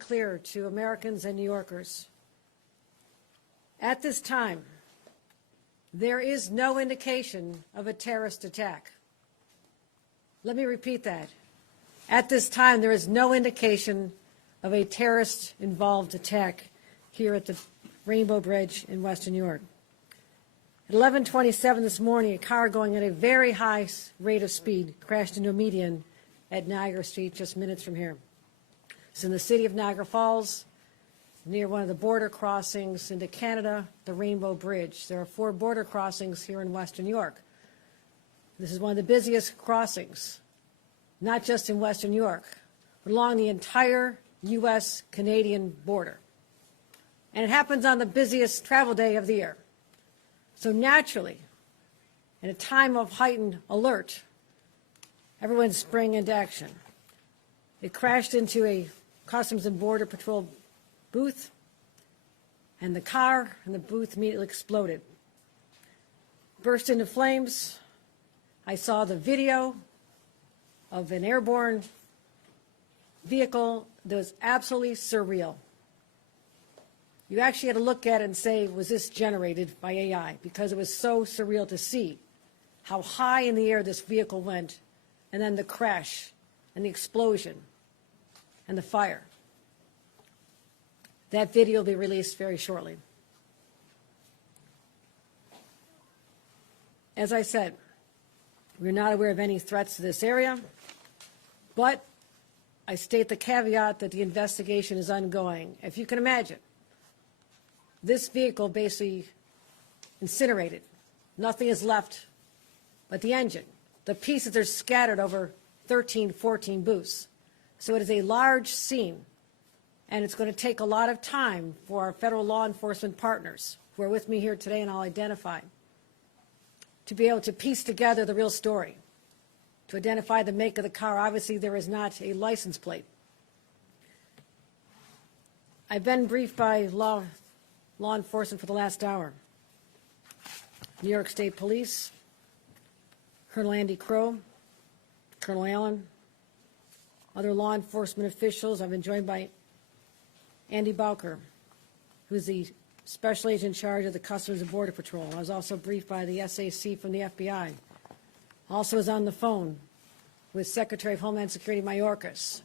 clear to Americans and New Yorkers. At this time, there is no indication of a terrorist attack. Let me repeat that. At this time, there is no indication of a terrorist-involved attack here at the Rainbow Bridge in Western New York. At 11:27 this morning, a car going at a very high rate of speed crashed into a median at Niagara Street just minutes from here. It's in the city of Niagara Falls, near one of the border crossings into Canada, the Rainbow Bridge. There are 4 border crossings here in Western New York. This is one of the busiest crossings, not just in Western New York, but along the entire U.S.-Canadian border. And it happens on the busiest travel day of the year. So naturally, in a time of heightened alert, everyone sprang into action. It crashed into a Customs and Border Patrol booth, and the car and the booth immediately exploded. Burst into flames. I saw the video of an airborne vehicle that was absolutely surreal. You actually had to look at it and say, was this generated by AI? Because it was so surreal to see how high in the air this vehicle went, and then the crash and the explosion and the fire. That video will be released very shortly. As I said, we're not aware of any threats to this area, but I state the caveat that the investigation is ongoing. If you can imagine, this vehicle basically incinerated. Nothing is left but the engine. The pieces are scattered over 13, 14 booths. So it is a large scene, and it's going to take a lot of time for our federal law enforcement partners, who are with me here today and I'll identify, to be able to piece together the real story, to identify the make of the car. Obviously, there is not a license plate. I've been briefed by law enforcement for the last hour. New York State Police, Colonel Andy Crow, Colonel Allen, other law enforcement officials. I've been joined by Andy Bowker, who's the special agent in charge of the Customs and Border Patrol. I was also briefed by the SAC from the FBI. Also was on the phone with Secretary of Homeland Security Mayorkas.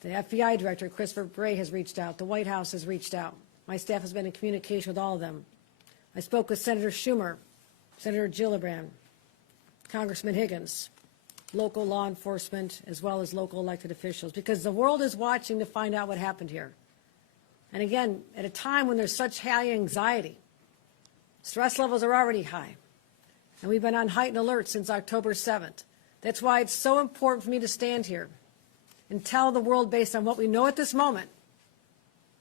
The FBI Director, Christopher Bray, has reached out. The White House has reached out. My staff has been in communication with all of them. I spoke with Senator Schumer, Senator Gillibrand, Congressman Higgins, local law enforcement, as well as local elected officials, because the world is watching to find out what happened here. And again, at a time when there's such high anxiety, stress levels are already high, and we've been on heightened alert since October 7th. That's why it's so important for me to stand here and tell the world, based on what we know at this moment,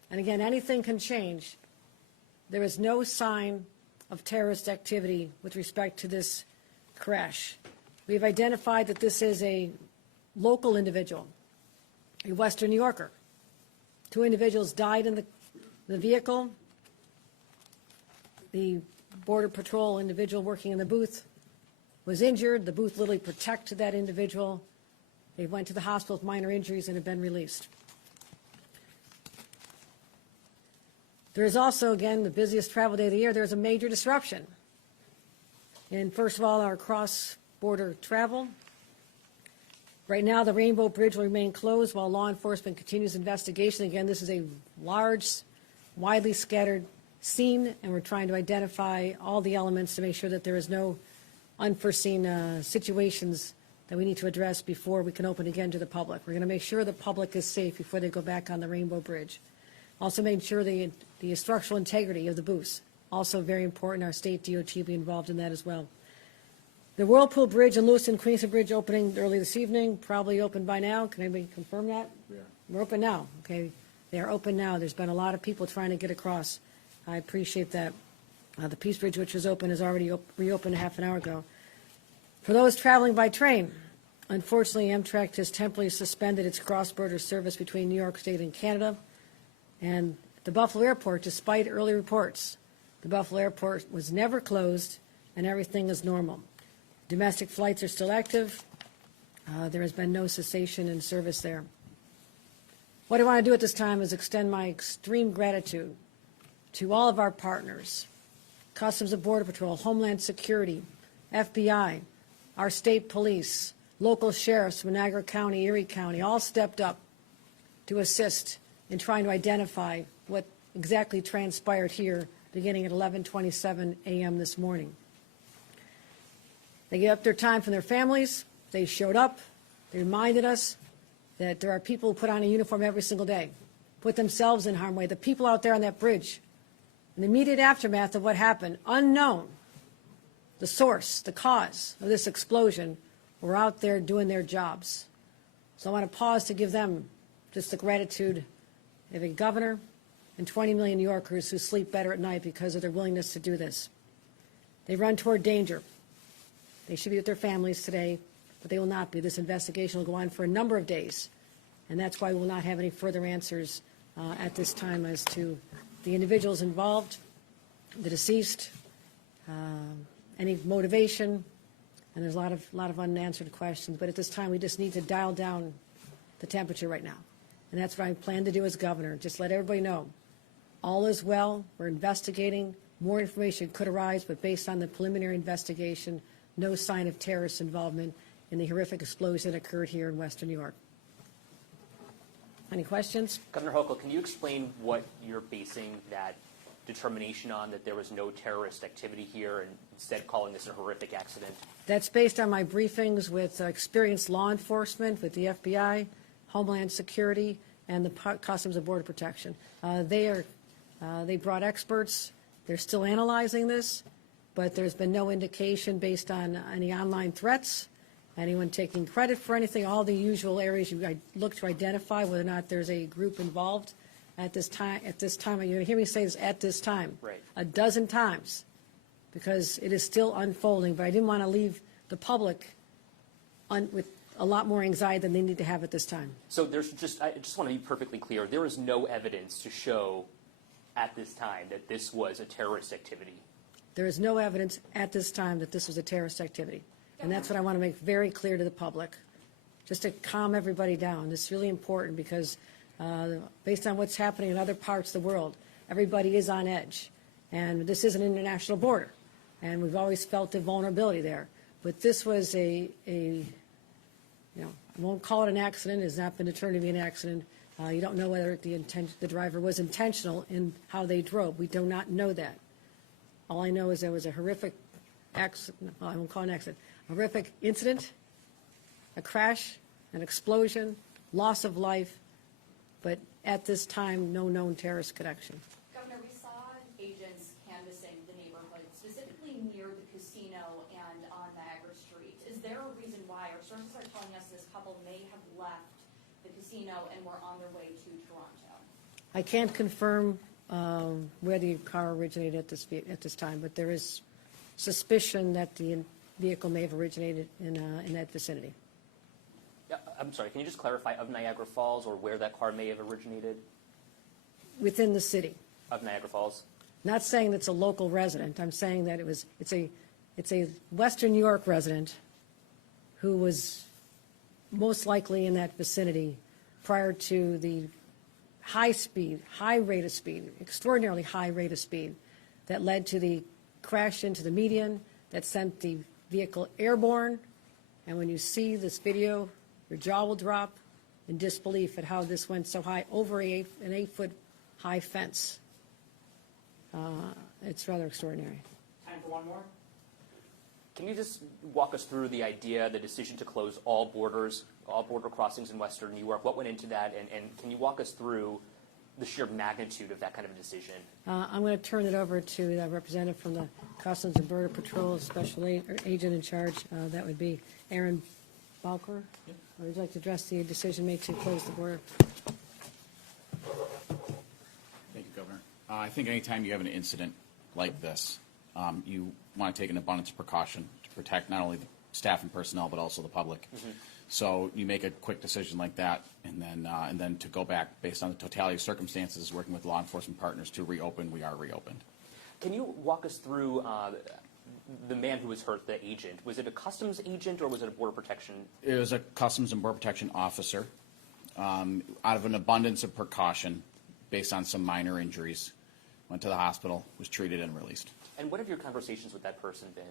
and again, anything can change, there is no sign of terrorist activity with respect to this crash. We have identified that this is a local individual, a Western New Yorker. 2 individuals died in the vehicle. The Border Patrol individual working in the booth was injured. The booth literally protected that individual. They went to the hospital with minor injuries and have been released. There is also, again, the busiest travel day of the year. There's a major disruption in, first of all, our cross-border travel. Right now, the Rainbow Bridge will remain closed while law enforcement continues investigation. Again, this is a large, widely scattered scene, and we're trying to identify all the elements to make sure that there is no unforeseen situations that we need to address before we can open again to the public. We're going to make sure the public is safe before they go back on the Rainbow Bridge. Also making sure the structural integrity of the booths, also very important. Our state DOT will be involved in that as well. The Whirlpool Bridge and Lewiston Queenston Bridge opening early this evening, probably open by now. Can anybody confirm that? Yeah. We're open now, okay? They are open now. There's been a lot of people trying to get across. I appreciate that. The Peace Bridge, which was open, is already reopened a half an hour ago. For those traveling by train, unfortunately, Amtrak has temporarily suspended its cross-border service between New York State and Canada. And the Buffalo Airport, despite early reports, the Buffalo Airport was never closed and everything is normal. Domestic flights are still active. There has been no cessation in service there. What I want to do at this time is extend my extreme gratitude to all of our partners, Customs and Border Patrol, Homeland Security, FBI, our state police, local sheriffs, Niagara County, Erie County, all stepped up to assist in trying to identify what exactly transpired here beginning at 11:27 a.m. this morning. They gave up their time from their families. They showed up. They reminded us that there are people who put on a uniform every single day, put themselves in harm's way. The people out there on that bridge, in the immediate aftermath of what happened, unknown, the source, the cause of this explosion, were out there doing their jobs. So I want to pause to give them just the gratitude of a governor and 20 million New Yorkers who sleep better at night because of their willingness to do this. They run toward danger. They should be with their families today, but they will not be. This investigation will go on for a number of days, and that's why we will not have any further answers at this time as to the individuals involved, the deceased, any motivation, and there's a lot of unanswered questions. But at this time, we just need to dial down the temperature right now, and that's what I plan to do as governor. Just let everybody know all is well. We're investigating. More information could arise, but based on the preliminary investigation, no sign of terrorist involvement in the horrific explosion that occurred here in Western New York. Any questions? Governor Hochul, can you explain what you're basing that determination on, that there was no terrorist activity here, and instead calling this a horrific accident? That's based on my briefings with experienced law enforcement, with the FBI, Homeland Security, and the Customs and Border Protection. They brought experts. They're still analyzing this, but there's been no indication based on any online threats, anyone taking credit for anything, all the usual areas you look to identify whether or not there's a group involved at this time. At this time, you're going to hear me say this at this time, right, a dozen times, because it is still unfolding. But I didn't want to leave the public with a lot more anxiety than they need to have at this time. So I just want to be perfectly clear. There is no evidence to show at this time that this was a terrorist activity. There is no evidence at this time that this was a terrorist activity. And that's what I want to make very clear to the public, just to calm everybody down. This is really important because based on what's happening in other parts of the world, everybody is on edge. And this is an international border, and we've always felt the vulnerability there. But this was I won't call it an accident. It has not been determined to be an accident. You don't know whether the driver was intentional in how they drove. We do not know that. All I know is there was a horrific accident. Well, I won't call it an accident. A horrific incident, a crash, an explosion, loss of life, but at this time, no known terrorist connection. Governor, we saw agents canvassing the neighborhood, specifically near the casino and on Niagara Street. Is there a reason why? Our sources are telling us this couple may have left the casino and were on their way to Toronto. I can't confirm where the car originated at this time, but there is suspicion that the vehicle may have originated in that vicinity. Yeah, I'm sorry, can you just clarify, of Niagara Falls, or where that car may have originated? Within the city. Of Niagara Falls? Not saying it's a local resident. I'm saying that it's a Western New York resident who was most likely in that vicinity prior to the high rate of speed, extraordinarily high rate of speed that led to the crash into the median that sent the vehicle airborne. And when you see this video, your jaw will drop in disbelief at how this went so high, over an 8-foot high fence. It's rather extraordinary. Time for one more. Can you just walk us through the idea, the decision to close all border crossings in Western New York? What went into that, and can you walk us through the sheer magnitude of that kind of a decision? I'm going to turn it over to the representative from the Customs and Border Patrol, special agent in charge. That would be Aaron Balker. Yeah. Would you like to address the decision made to close the border? Thank you, Governor. I think anytime you have an incident like this, you want to take an abundance of precaution to protect not only the staff and personnel, but also the public. Mm-hmm. So you make a quick decision like that, and then to go back based on the totality of circumstances, working with law enforcement partners to reopen, we are reopened. Can you walk us through the man who was hurt, the agent? Was it a customs agent or was it a border protection? It was a Customs and Border Protection officer. Out of an abundance of precaution, based on some minor injuries, went to the hospital, was treated and released. And what have your conversations with that person been?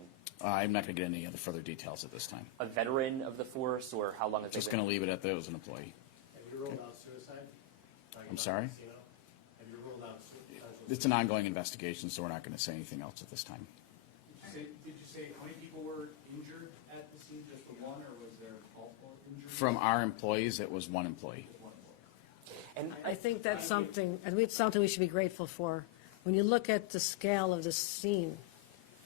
I'm not going to get any other further details at this time. A veteran of the force, or how long have they Just been? going to leave it at that it was an employee. Have you ruled out suicide? Talking I'm about sorry? casino. Have you ruled out suicide? It's an ongoing investigation, so we're not going to say anything else at this time. Did you say how many people were injured at the scene, just the one, or was there multiple injuries? From our employees, it was one employee. And I think that's something, and it's something we should be grateful for. When you look at the scale of the scene,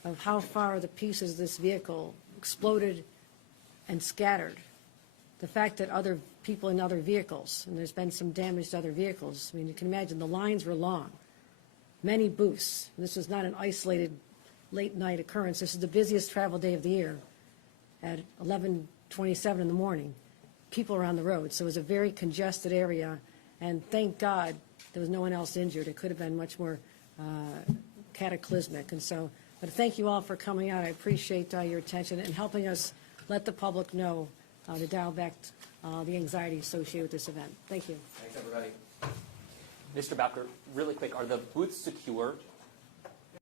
of how far the pieces of this vehicle exploded and scattered, the fact that other people in other vehicles, and there's been some damage to other vehicles, I mean, you can imagine the lines were long, many booths. This was not an isolated late-night occurrence. This is the busiest travel day of the year at 11:27 in the morning. People are on the road, so it was a very congested area, and thank God there was no one else injured. It could have been much more cataclysmic, and so, but thank you all for coming out. I appreciate your attention and helping us let the public know to dial back the anxiety associated with this event. Thank you. Thanks, everybody. Mr. Bowker, really quick, are the booths secure